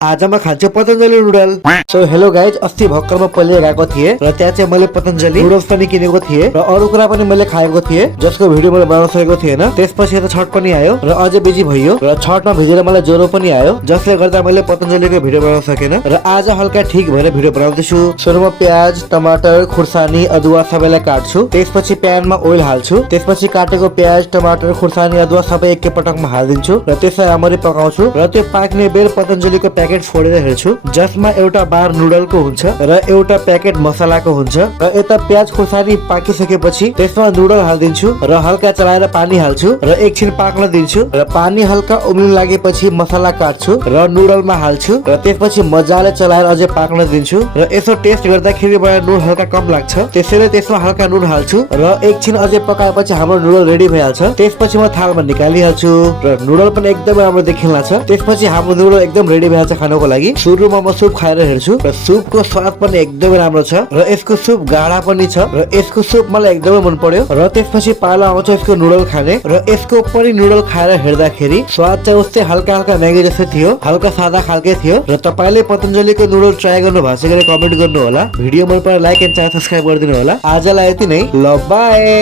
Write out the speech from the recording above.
आज म खान्छु Patanjali noodle. So hello guys, अस्ति भर्खरमा पहिले गएको थिएँ र त्यहाँ चाहिँ मैले पतंजलि नुडल्स पनि किनेको थिएँ र अरू कुरा पनि मैले खाएको थिएँ जसको भिडियो मैले बनाउन सकेको थिएन। त्यसपछि त छठ पनि आयो र अझै बिजी भइयो र छठमा भिजेर मलाई ज्वरो पनि आयो जसले गर्दा मैले पतंजलिको भिडियो बनाउन सकेन र आज हल्का ठिक भएर भिडियो बनाउँदैछु। सुरुमा प्याज, टमाटर, खुर्सानी, अदुवा सबैलाई काट्छु। त्यसपछि प्यानमा ओइल हाल्छु। त्यसपछि काटेको प्याज, टमाटर, खुर्सानी, अदुवा सबै एकैपटकमा हालिदिन्छु र त्यसलाई राम्ररी पकाउँछु र त्यो पाक्ने बेर पतंजलिको प्याकेट फोडेर हेर्छु जसमा एउटा बार नुडलको हुन्छ र एउटा प्याकेट मसलाको हुन्छ र यता प्याज खुर्सानी पाकिसकेपछि त्यसमा नुडल हालिदिन्छु र हल्का चलाएर पानी हाल्छु र एकछिन पाक्न दिन्छु र पानी हल्का उम्लिन लागेपछि मसला काट्छु र नुडलमा हाल्छु र त्यसपछि मजाले चलाएर अझै पाक्न दिन्छु र यसो टेस्ट गर्दाखेरि मलाई नुन हल्का कम लाग्छ त्यसैले त्यसमा हल्का नुन हाल्छु र एकछिन अझै पकाएपछि हाम्रो नुडल रेडी भइहाल्छ। त्यसपछि म थालमा निकालिहाल्छु र नुडल पनि एकदमै राम्रो देखिन लाग्छ। त्यसपछि हाम्रो नुडल एकदम रेडी भइहाल्छ खानको लागि। सुरुमा म सुप खाएर हेर्छु र सुपको स्वाद पनि एकदमै राम्रो छ र यसको सुप गाढा पनि छ र यसको सुप मलाई एकदमै मन पर्यो र त्यसपछि पालो आउँछ यसको नुडल खाने र यसको पनि नुडल खाएर हेर्दाखेरि स्वाद चाहिँ उस्तै हल्का हल्का म्यागी जस्तै थियो, हल्का सादा खालकै थियो र तपाईले पतंजलिको नुडल ट्राई गर्नु भएको छ भने कमेन्ट गर्नु होला। भिडियो मन परे लाइक एन्ड च्यानल सब्स्क्राइब गरिदिनु होला। आजलाई यति नै, ल बाइ।